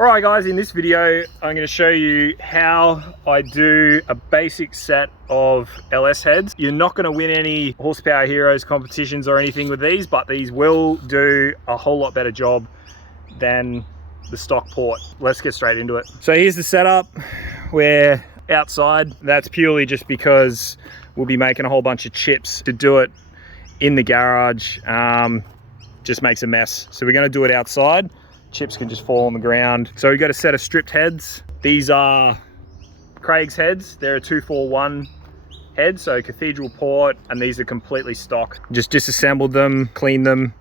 Alright guys, in this video I'm going to show you how I do a basic set of LS heads. You're not going to win any Horsepower Heroes competitions or anything with these, but these will do a whole lot better job than the stock port. Let's get straight into it. So here's the setup. We're outside. That's purely just because we'll be making a whole bunch of chips. To do it in the garage just makes a mess. So we're going to do it outside. Chips can just fall on the ground. So we've got a set of stripped heads. These are Craig's heads. They're a 241 head, so Cathedral Port, and these are completely stock. Just disassembled them, cleaned them,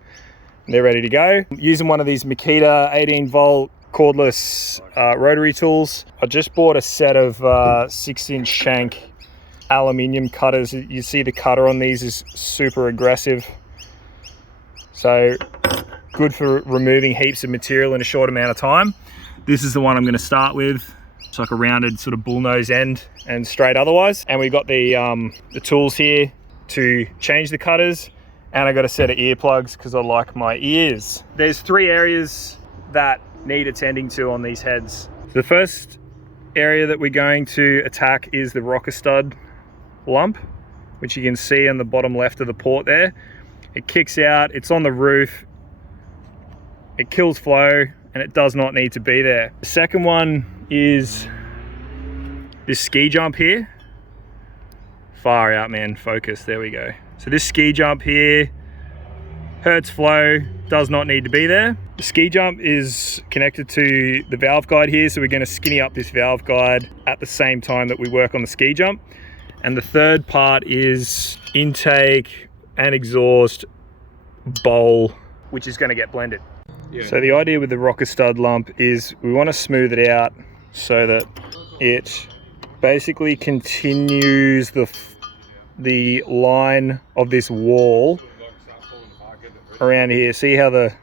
and they're ready to go. Using one of these Makita 18 volt cordless rotary tools. I just bought a set of 6-inch shank aluminium cutters. You see the cutter on these is super aggressive. So good for removing heaps of material in a short amount of time. This is the one I'm going to start with. It's like a rounded sort of bullnose end and straight otherwise. And we've got the tools here to change the cutters. And I got a set of earplugs because I like my ears. There's 3 areas that need attending to on these heads. The first area that we're going to attack is the rocker stud lump, which you can see on the bottom left of the port there. It kicks out, it's on the roof. It kills flow and it does not need to be there. The second one is this ski jump here. Far out, man, focus, there we go. So this ski jump here hurts flow, does not need to be there. The ski jump is connected to the valve guide here, so we're going to skinny up this valve guide at the same time that we work on the ski jump. And the third part is intake and exhaust bowl, which is going to get blended. Yeah. So the idea with the rocker stud lump is we want to smooth it out so that it basically continues the line of this wall around here. See how the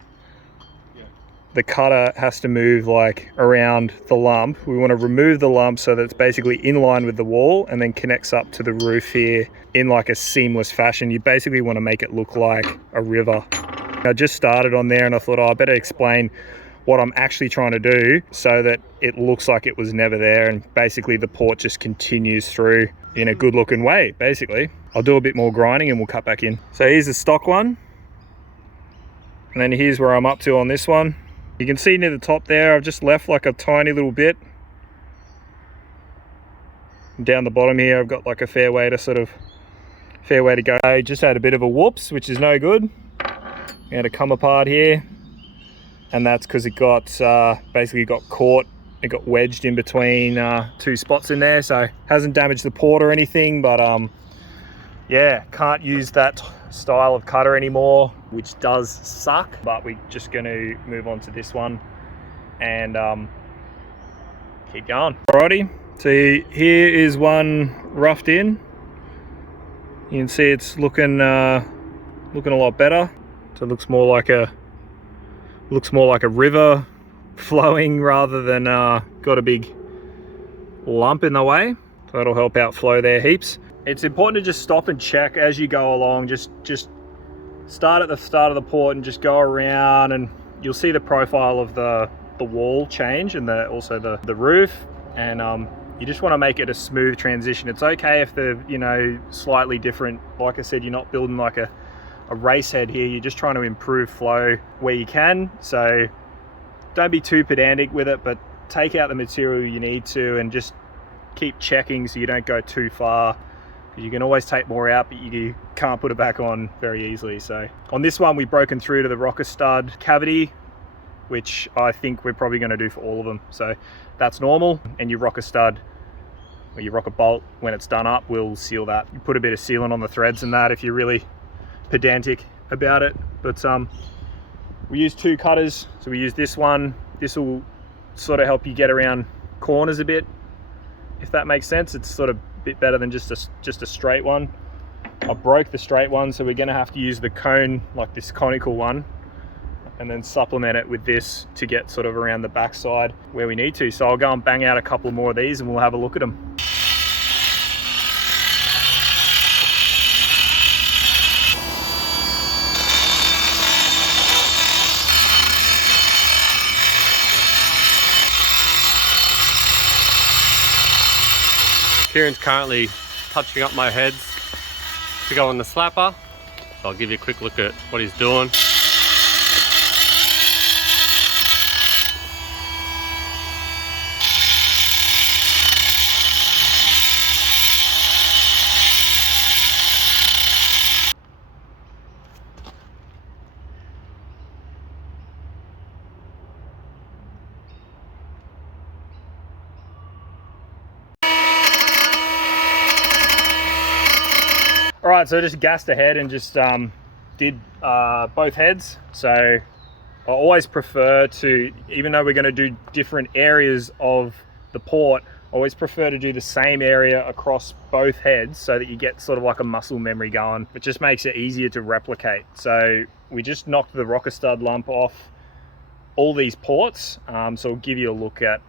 cutter has to move like around the lump. We want to remove the lump so that it's basically in line with the wall and then connects up to the roof here in like a seamless fashion. You basically want to make it look like a river. I just started on there and I thought, oh, I better explain what I'm actually trying to do so that it looks like it was never there, and basically the port just continues through in a good looking way. Basically I'll do a bit more grinding and we'll cut back in. So here's the stock one, and then here's where I'm up to on this one. You can see near the top there I've just left like a tiny little bit. Down the bottom here I've got like a fair way to go. I just had a bit of a whoops, which is no good. It had to come apart here, and that's because it got basically got caught. It got wedged in between 2 spots in there, so hasn't damaged the port or anything, but yeah, can't use that style of cutter anymore, which does suck. But we're just going to move on to this one and keep going. Alrighty, so here is one roughed in. You can see it's looking a lot better. So it looks more like a river flowing rather than got a big lump in the way. So that'll help out flow there heaps. It's important to just stop and check as you go along. Just start at the start of the port and just go around, and you'll see the profile of the wall change and also the roof, and you just want to make it a smooth transition. It's okay if they're, you know, slightly different. Like I said, you're not building like a race head here. You're just trying to improve flow where you can. So don't be too pedantic with it, but take out the material you need to and just keep checking so you don't go too far. You can always take more out, but you can't put it back on very easily. So on this one, we've broken through to the rocker stud cavity, which I think we're probably going to do for all of them. So that's normal. And your rocker stud or your rocker bolt, when it's done up, will seal that. You put a bit of sealant on the threads and that if you're really pedantic about it. But we use 2 cutters. So we use this one. This will sort of help you get around corners a bit, if that makes sense. It's sort of a bit better than just a straight one. I broke the straight one, so we're going to have to use the cone, like this conical one, and then supplement it with this to get sort of around the backside where we need to. So I'll go and bang out a couple more of these and we'll have a look at them. Kieran's currently touching up my heads to go on the slapper. So I'll give you a quick look at what he's doing. All right, so I just gassed ahead and just did both heads. So I always prefer to, even though we're going to do different areas of the port, I always prefer to do the same area across both heads so that you get sort of like a muscle memory going. It just makes it easier to replicate. So we just knocked the rocker stud lump off all these ports. So I'll give you a look at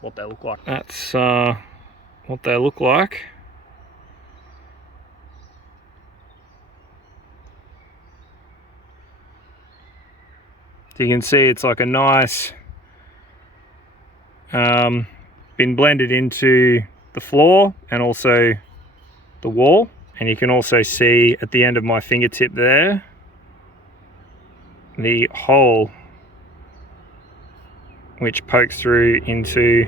what they look like. That's what they look like. So you can see it's like a nice, been blended into the floor and also the wall. And you can also see at the end of my fingertip there, the hole which pokes through into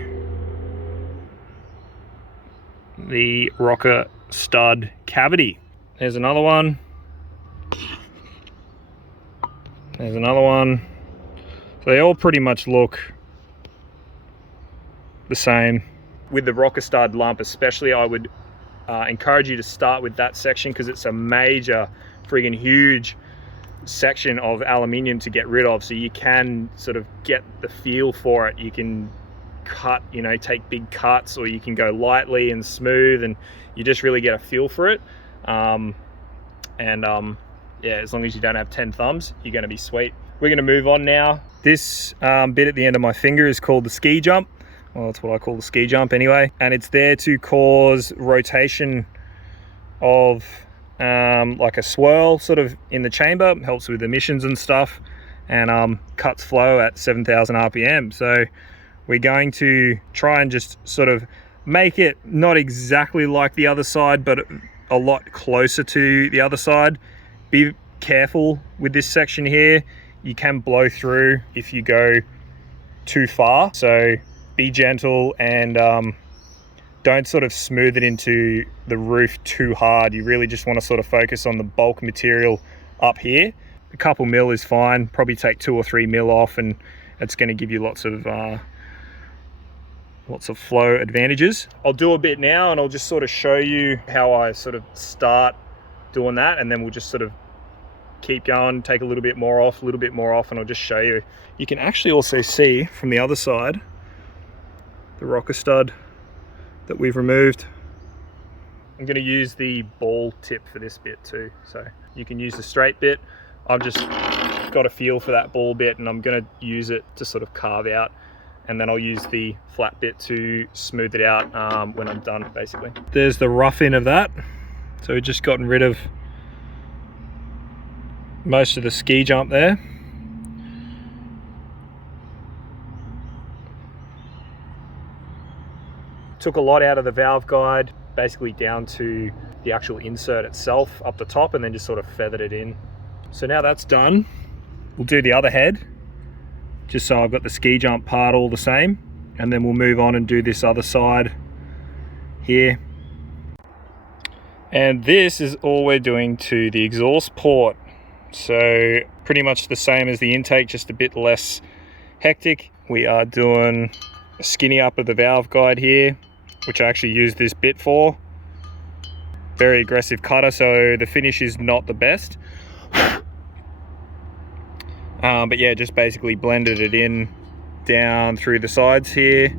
the rocker stud cavity. There's another one. There's another one. So they all pretty much look the same. With the rocker stud lump especially, I would encourage you to start with that section because it's a major, friggin' huge section of aluminium to get rid of. So you can sort of get the feel for it. You can cut, you know, take big cuts, or you can go lightly and smooth, and you just really get a feel for it. Yeah, as long as you don't have 10 thumbs, you're going to be sweet. We're going to move on now. This bit at the end of my finger is called the ski jump. Well, that's what I call the ski jump anyway. And it's there to cause rotation of like a swirl sort of in the chamber. It helps with emissions and stuff, and cuts flow at 7,000 RPM. So we're going to try and just sort of make it not exactly like the other side, but a lot closer to the other side. Be careful with this section here. You can blow through if you go too far. So be gentle and don't sort of smooth it into the roof too hard. You really just want to sort of focus on the bulk material up here. A couple mil is fine. Probably take 2 or 3 mil off, and it's going to give you lots of flow advantages. I'll do a bit now, and I'll just sort of show you how I sort of start doing that, and then we'll just sort of keep going, take a little bit more off, and I'll just show you. You can actually also see from the other side the rocker stud that we've removed. I'm going to use the ball tip for this bit too, so you can use the straight bit. I've just got a feel for that ball bit, and I'm going to use it to sort of carve out, and then I'll use the flat bit to smooth it out when I'm done, basically. There's the rough in of that. So we've just gotten rid of most of the ski jump there. Took a lot out of the valve guide, basically down to the actual insert itself up the top, and then just sort of feathered it in. So now that's done, we'll do the other head, just so I've got the ski jump part all the same, and then we'll move on and do this other side here. And this is all we're doing to the exhaust port. So pretty much the same as the intake, just a bit less hectic. We are doing a skinny up of the valve guide here, which I actually use this bit for. Very aggressive cutter, so the finish is not the best. But yeah, just basically blended it in down through the sides here.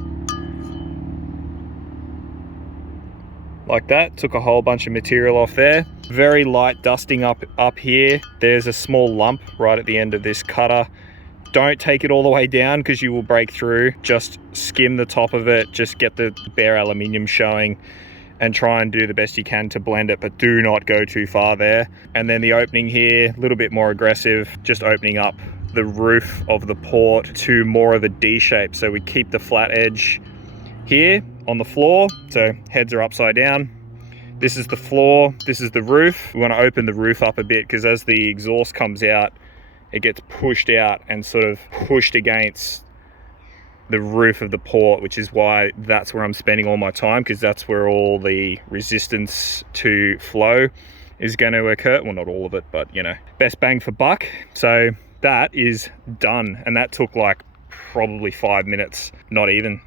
Like that. Took a whole bunch of material off there. Very light dusting up here. There's a small lump right at the end of this cutter. Don't take it all the way down because you will break through. Just skim the top of it, just get the bare aluminium showing, and try and do the best you can to blend it, but do not go too far there. And then the opening here, a little bit more aggressive, just opening up the roof of the port to more of a D shape. So we keep the flat edge here on the floor, so heads are upside down. This is the floor, this is the roof. We want to open the roof up a bit because as the exhaust comes out, it gets pushed out and sort of pushed against the roof of the port, which is why that's where I'm spending all my time, because that's where all the resistance to flow is going to occur. Well, not all of it, but you know, best bang for buck. So that is done, and that took like probably 5 minutes, not even.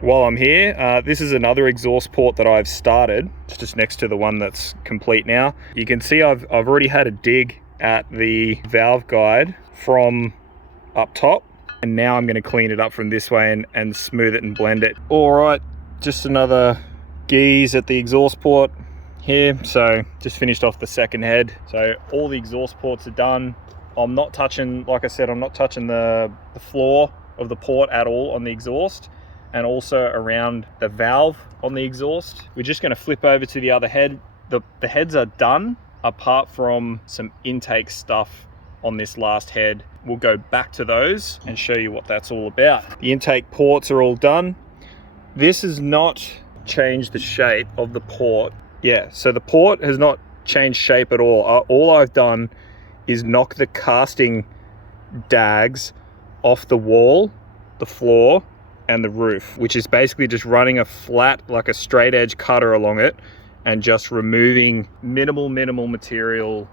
While I'm here, this is another exhaust port that I've started. It's just next to the one that's complete now. You can see I've already had a dig at the valve guide from up top, and now I'm going to clean it up from this way and smooth it and blend it. All right, just another geese at the exhaust port here. So just finished off the second head. So all the exhaust ports are done. I'm not touching, like I said, I'm not touching the floor of the port at all on the exhaust, and also around the valve on the exhaust. We're just going to flip over to the other head. The heads are done apart from some intake stuff on this last head. We'll go back to those and show you what that's all about. The intake ports are all done. This has not changed the shape of the port. Yeah, so the port has not changed shape at all. All I've done is knock the casting dags off the wall, the floor, and the roof, which is basically just running a flat, like a straight edge cutter along it and just removing minimal material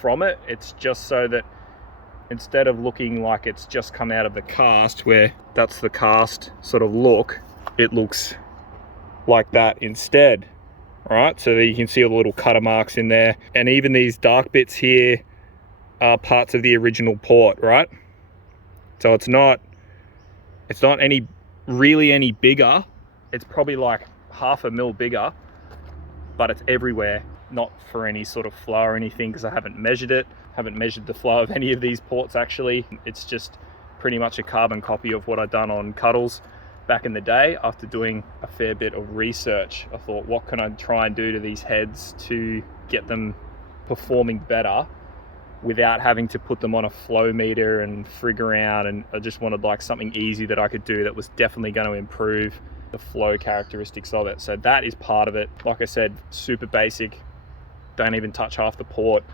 from it. It's just so that instead of looking like it's just come out of the cast, where that's the cast sort of look, it looks like that instead. All right, so you can see all the little cutter marks in there, and even these dark bits here are parts of the original port, right? So it's not really any bigger. It's probably like 1/2 mil bigger, but it's everywhere, not for any sort of flow or anything, because I haven't measured it. Haven't measured the flow of any of these ports actually. It's just pretty much a carbon copy of what I'd done on Cuddles back in the day. After doing a fair bit of research, I thought, what can I try and do to these heads to get them performing better without having to put them on a flow meter and frig around. And I just wanted like something easy that I could do that was definitely going to improve the flow characteristics of it. So that is part of it. Like I said, super basic, don't even touch half the port,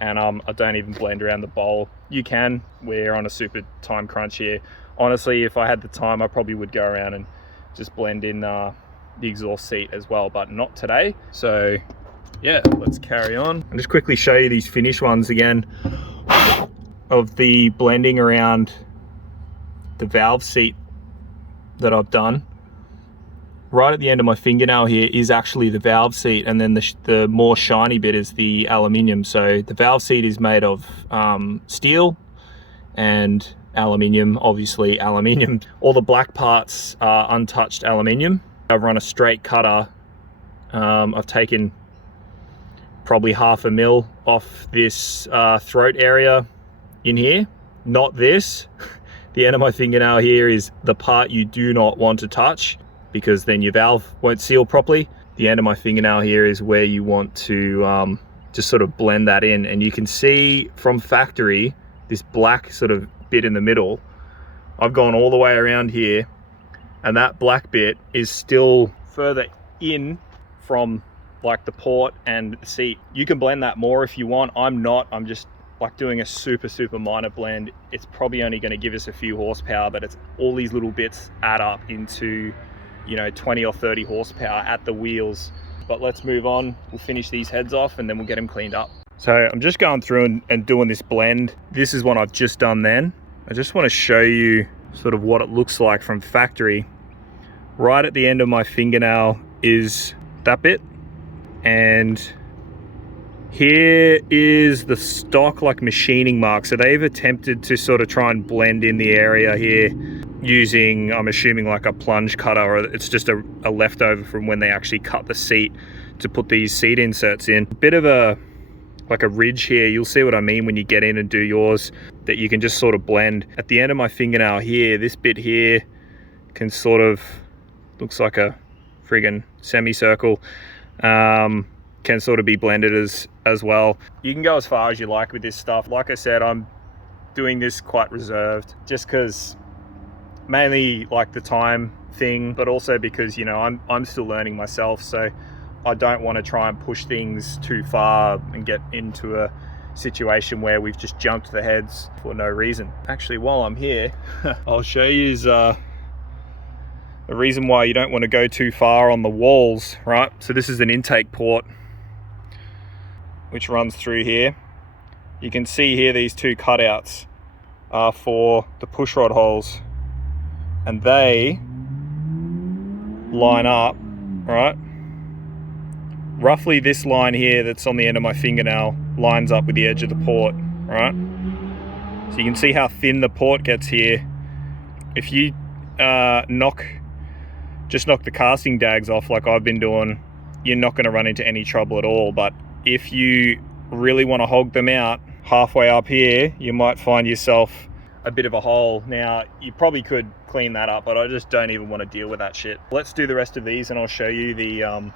and I don't even blend around the bowl. You can, we're on a super time crunch here. Honestly, if I had the time, I probably would go around and just blend in the exhaust seat as well, but not today. So yeah, let's carry on. I'll just quickly show you these finished ones again of the blending around the valve seat that I've done. Right at the end of my fingernail here is actually the valve seat, and then the more shiny bit is the aluminium. So the valve seat is made of steel and aluminium, obviously aluminium. All the black parts are untouched aluminium. I've run a straight cutter. I've taken probably 1/2 mil off this throat area in here. Not this. The end of my fingernail here is the part you do not want to touch, because then your valve won't seal properly. The end of my fingernail here is where you want to just sort of blend that in. And you can see from factory, this black sort of bit in the middle, I've gone all the way around here, and that black bit is still further in from like the port and the seat. You can blend that more if you want. I'm not, I'm just like doing a super minor blend. It's probably only going to give us a few horsepower, but it's all these little bits add up into, you know, 20 or 30 horsepower at the wheels. But let's move on. We'll finish these heads off and then we'll get them cleaned up. So I'm just going through and doing this blend. This is what I've just done then. I just want to show you sort of what it looks like from factory. Right at the end of my fingernail is that bit. And here is the stock like machining mark. So they've attempted to sort of try and blend in the area here using, I'm assuming, like a plunge cutter, or it's just a leftover from when they actually cut the seat to put these seat inserts in. A bit of a like a ridge here. You'll see what I mean when you get in and do yours, that you can just sort of blend. At the end of my fingernail here, this bit here can sort of, looks like a friggin' semicircle, can sort of be blended as well. You can go as far as you like with this stuff. Like I said, I'm doing this quite reserved just because mainly like the time thing, but also because, you know, I'm still learning myself, so I don't want to try and push things too far and get into a situation where we've just jumped the heads for no reason. Actually, while I'm here, I'll show you the reason why you don't want to go too far on the walls, right? So this is an intake port which runs through here. You can see here these two cutouts are for the pushrod holes, and they line up, right? Roughly this line here that's on the end of my fingernail lines up with the edge of the port, right? So you can see how thin the port gets here. If you just knock the casting dags off like I've been doing, you're not going to run into any trouble at all. But if you really want to hog them out halfway up here, you might find yourself a bit of a hole. Now, you probably could clean that up, but I just don't even want to deal with that shit. Let's do the rest of these and I'll show you the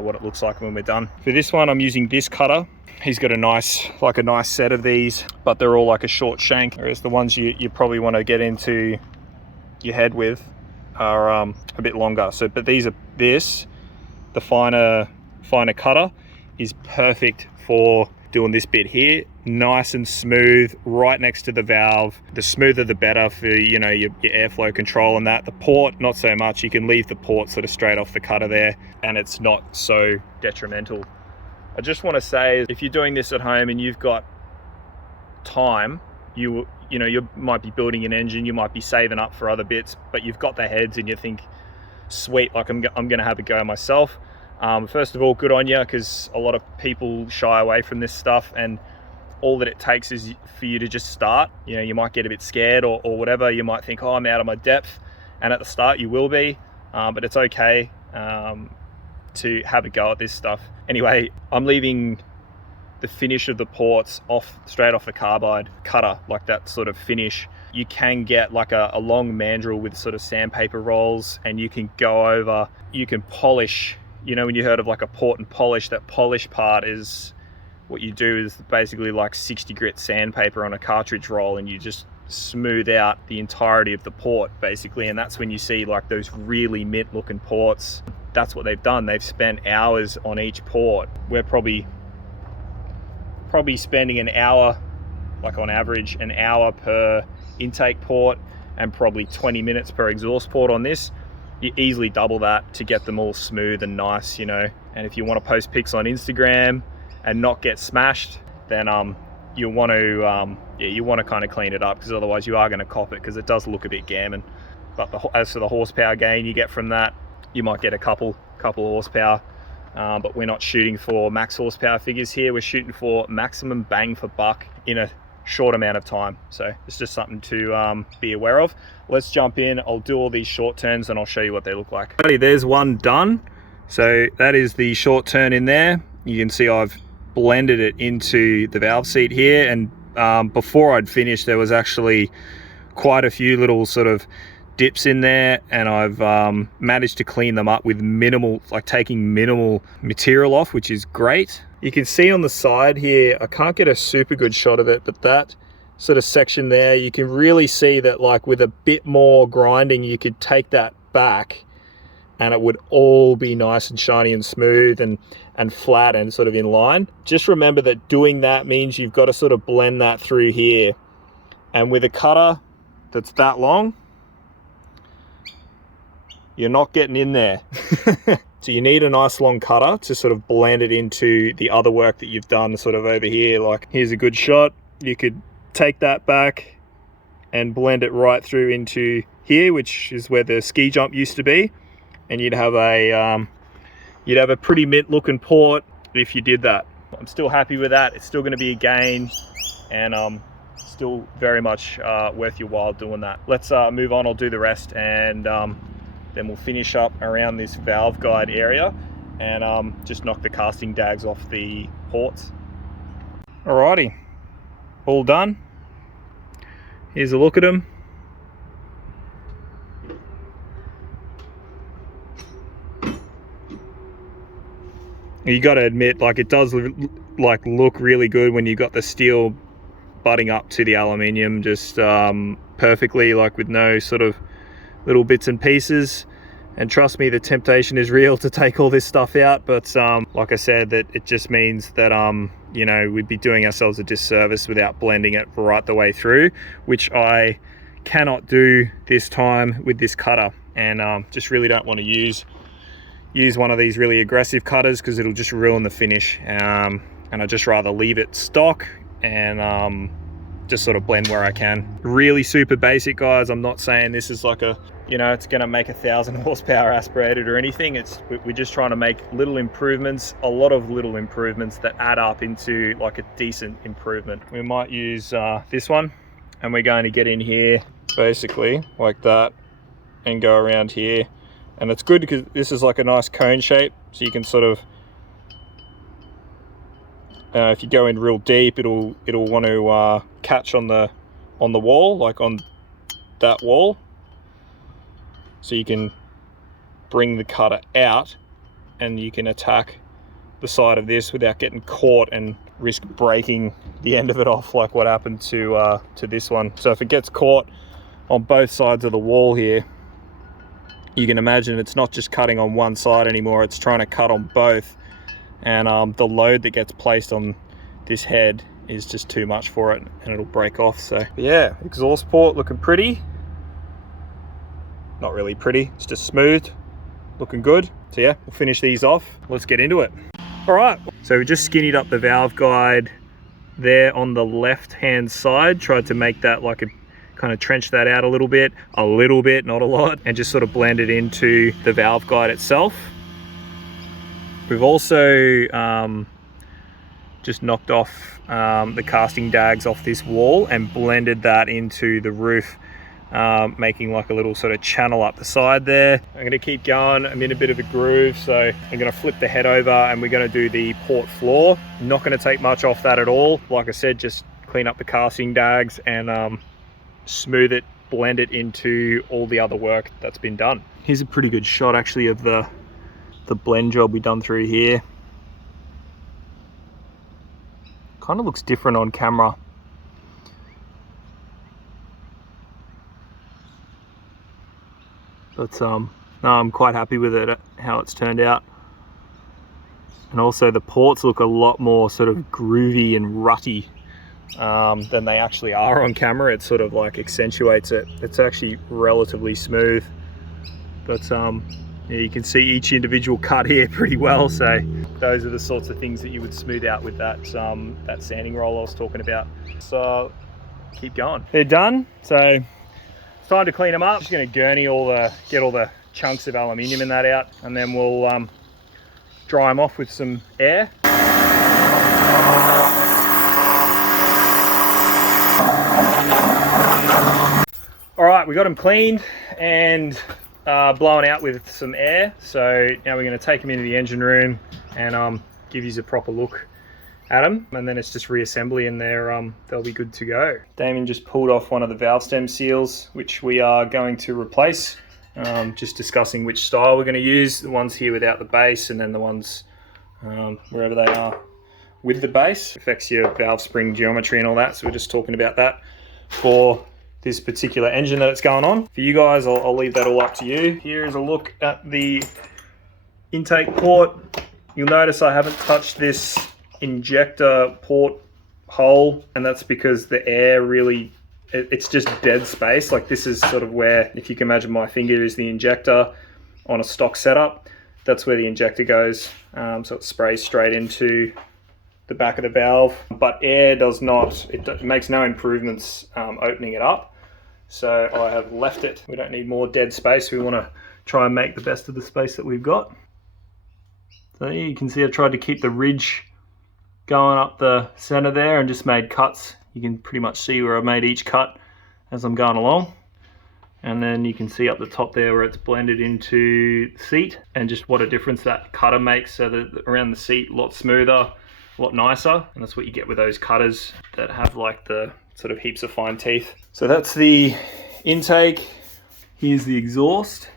what it looks like when we're done. For this one, I'm using this cutter. He's got a nice set of these, but they're all like a short shank, whereas the ones you probably want to get into your head with are a bit longer. So, but the finer cutter is perfect for doing this bit here. Nice and smooth, right next to the valve. The smoother the better for, you know, your airflow control and that. The port, not so much. You can leave the port sort of straight off the cutter there and it's not so detrimental. I just want to say, if you're doing this at home and you've got time, you know, you might be building an engine, you might be saving up for other bits, but you've got the heads and you think, sweet, like I'm gonna have a go myself. First of all, good on you, because a lot of people shy away from this stuff, and all that it takes is for you to just start. You know, you might get a bit scared or whatever. You might think, oh, I'm out of my depth, and at the start you will be, but it's okay to have a go at this stuff. Anyway, I'm leaving the finish of the ports straight off the carbide cutter, like that sort of finish. You can get like a long mandrel with sort of sandpaper rolls, and you can go over, you can polish. You know, when you heard of like a port and polish, that polish part is what you do is basically like 60 grit sandpaper on a cartridge roll, and you just smooth out the entirety of the port basically. And that's when you see like those really mint looking ports. That's what they've done. They've spent hours on each port. We're probably spending an hour, like on average, an hour per intake port and probably 20 minutes per exhaust port on this. You easily double that to get them all smooth and nice, you know. And if you want to post pics on Instagram and not get smashed, then you want to kind of clean it up, because otherwise you are going to cop it, because it does look a bit gammon. But as for the horsepower gain you get from that, you might get a couple horsepower, but we're not shooting for max horsepower figures here. We're shooting for maximum bang for buck in a short amount of time. So it's just something to be aware of. Let's jump in. I'll do all these short turns and I'll show you what they look like. There's one done. So that is the short turn in there. You can see I've blended it into the valve seat here, and before I'd finished there was actually quite a few little sort of dips in there, and I've managed to clean them up with taking minimal material off, which is great. You can see on the side here, I can't get a super good shot of it, but that sort of section there, you can really see that like with a bit more grinding, you could take that back and it would all be nice and shiny and smooth and flat and sort of in line. Just remember that doing that means you've got to sort of blend that through here. And with a cutter that's that long, you're not getting in there. So you need a nice long cutter to sort of blend it into the other work that you've done sort of over here. Like here's a good shot. You could take that back and blend it right through into here, which is where the ski jump used to be. And you'd have a pretty mint looking port if you did that. I'm still happy with that. It's still going to be a gain, and still very much worth your while doing that. Let's move on. I'll do the rest, and then we'll finish up around this valve guide area and just knock the casting dags off the ports. Alrighty, all done. Here's a look at them. You got to admit, like, it does like look really good when you got the steel butting up to the aluminium just perfectly, like with no little bits and pieces. And trust me, the temptation is real to take all this stuff out, but like I said, that it just means that you know, we'd be doing ourselves a disservice without blending it right the way through, which I cannot do this time with this cutter. And just really don't want to use one of these really aggressive cutters because it'll just ruin the finish. And I'd just rather leave it stock and just sort of blend where I can. Really super basic, guys. I'm not saying this is like a, you know, it's going to make 1,000 horsepower aspirated or anything. We're just trying to make little improvements, a lot of little improvements that add up into like a decent improvement. We might use this one, and we're going to get in here basically like that and go around here. And it's good because this is like a nice cone shape, so you can sort of, if you go in real deep, it'll want to catch on the wall, like on that wall. So you can bring the cutter out and you can attack the side of this without getting caught and risk breaking the end of it off like what happened to this one. So if it gets caught on both sides of the wall here, you can imagine it's not just cutting on one side anymore, it's trying to cut on both. And the load that gets placed on this head is just too much for it and it'll break off. So yeah, exhaust port looking pretty. Not really pretty, it's just smooth, looking good. So yeah, we'll finish these off. Let's get into it. All right, so we just skinnied up the valve guide there on the left hand side, tried to make that like a kind of trench that out a little bit, not a lot, and just sort of blend it into the valve guide itself. We've also just knocked off the casting dags off this wall and blended that into the roof, making like a little sort of channel up the side there. I'm going to keep going. I'm in a bit of a groove, so I'm going to flip the head over and we're going to do the port floor. Not going to take much off that at all. Like I said, just clean up the casting dags and smooth it, blend it into all the other work that's been done. Here's a pretty good shot actually of the blend job we done through here. Kind of looks different on camera. But no, I'm quite happy with it, how it's turned out. And also the ports look a lot more sort of groovy and rutty than they actually are on camera. It sort of like accentuates it. It's actually relatively smooth, but yeah, you can see each individual cut here pretty well. So those are the sorts of things that you would smooth out with that sanding roll I was talking about. So keep going. They're done, so it's time to clean them up. Just going to gurney get all the chunks of aluminium in that out, and then we'll dry them off with some air. All right, we got them cleaned and blown out with some air. So now we're going to take them into the engine room and give you a proper look at them, and then it's just reassembly and they'll be good to go. Damien just pulled off one of the valve stem seals, which we are going to replace. Just discussing which style we're going to use, the ones here without the base and then the ones wherever they are with the base. Affects your valve spring geometry and all that, so we're just talking about that for this particular engine that it's going on. For you guys, I'll leave that all up to you. Here is a look at the intake port. You'll notice I haven't touched this injector port hole, and that's because the air really, it's just dead space. Like this is sort of where, if you can imagine my finger is the injector on a stock setup, that's where the injector goes. So it sprays straight into the back of the valve, but air does not, it makes no improvements opening it up. So I have left it. We don't need more dead space. We want to try and make the best of the space that we've got. So you can see I tried to keep the ridge going up the center there and just made cuts. You can pretty much see where I made each cut as I'm going along. And then you can see up the top there where it's blended into the seat, and just what a difference that cutter makes. So that around the seat, a lot smoother, a lot nicer. And that's what you get with those cutters that have like the sort of heaps of fine teeth. So that's the intake. Here's the exhaust.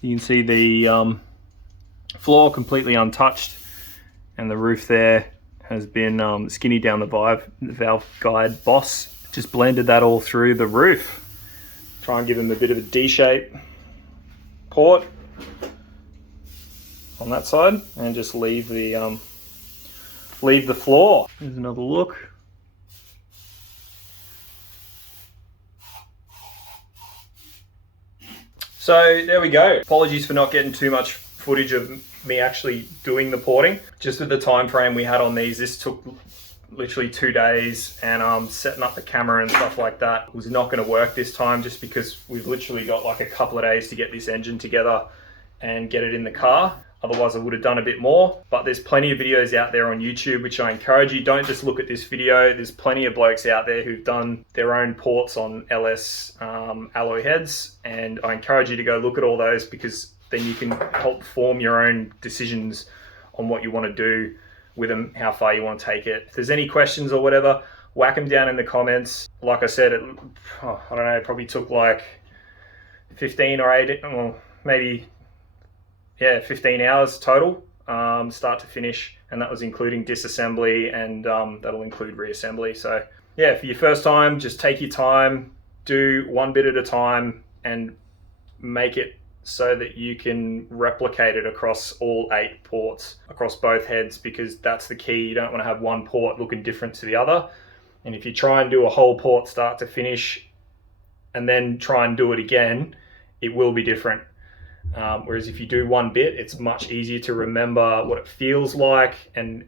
You can see the floor completely untouched, and the roof there has been skinny down the valve guide boss. Just blended that all through the roof. Try and give them a bit of a D shape port on that side and just leave the floor. Here's another look. So there we go. Apologies for not getting too much footage of me actually doing the porting. Just with the time frame we had on these, this took literally 2 days, and setting up the camera and stuff like that was not going to work this time, just because we've literally got like a couple of days to get this engine together and get it in the car. Otherwise I would have done a bit more, but there's plenty of videos out there on YouTube, which I encourage you, don't just look at this video. There's plenty of blokes out there who've done their own ports on LS alloy heads, and I encourage you to go look at all those, because then you can help form your own decisions on what you want to do with them, how far you want to take it. If there's any questions or whatever, whack them down in the comments. Like I said, I don't know, it probably took like 15 or 18, well, maybe, yeah, 15 hours total, start to finish, and that was including disassembly, and that'll include reassembly. So yeah, for your first time, just take your time, do one bit at a time, and make it so that you can replicate it across all 8 ports, across both heads, because that's the key. You don't want to have one port looking different to the other. And if you try and do a whole port start to finish and then try and do it again, it will be different. Whereas if you do one bit, it's much easier to remember what it feels like and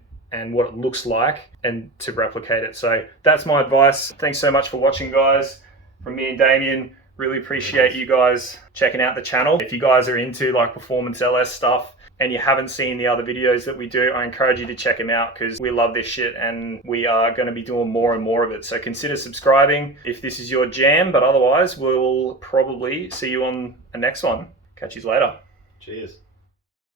what it looks like, and to replicate it. So that's my advice. Thanks so much for watching, guys. From me and Damien, really appreciate you guys checking out the channel. If you guys are into like performance LS stuff and you haven't seen the other videos that we do, I encourage you to check them out, because we love this shit and we are going to be doing more and more of it. So consider subscribing if this is your jam, but otherwise we'll probably see you on the next one. Catch you later. Cheers.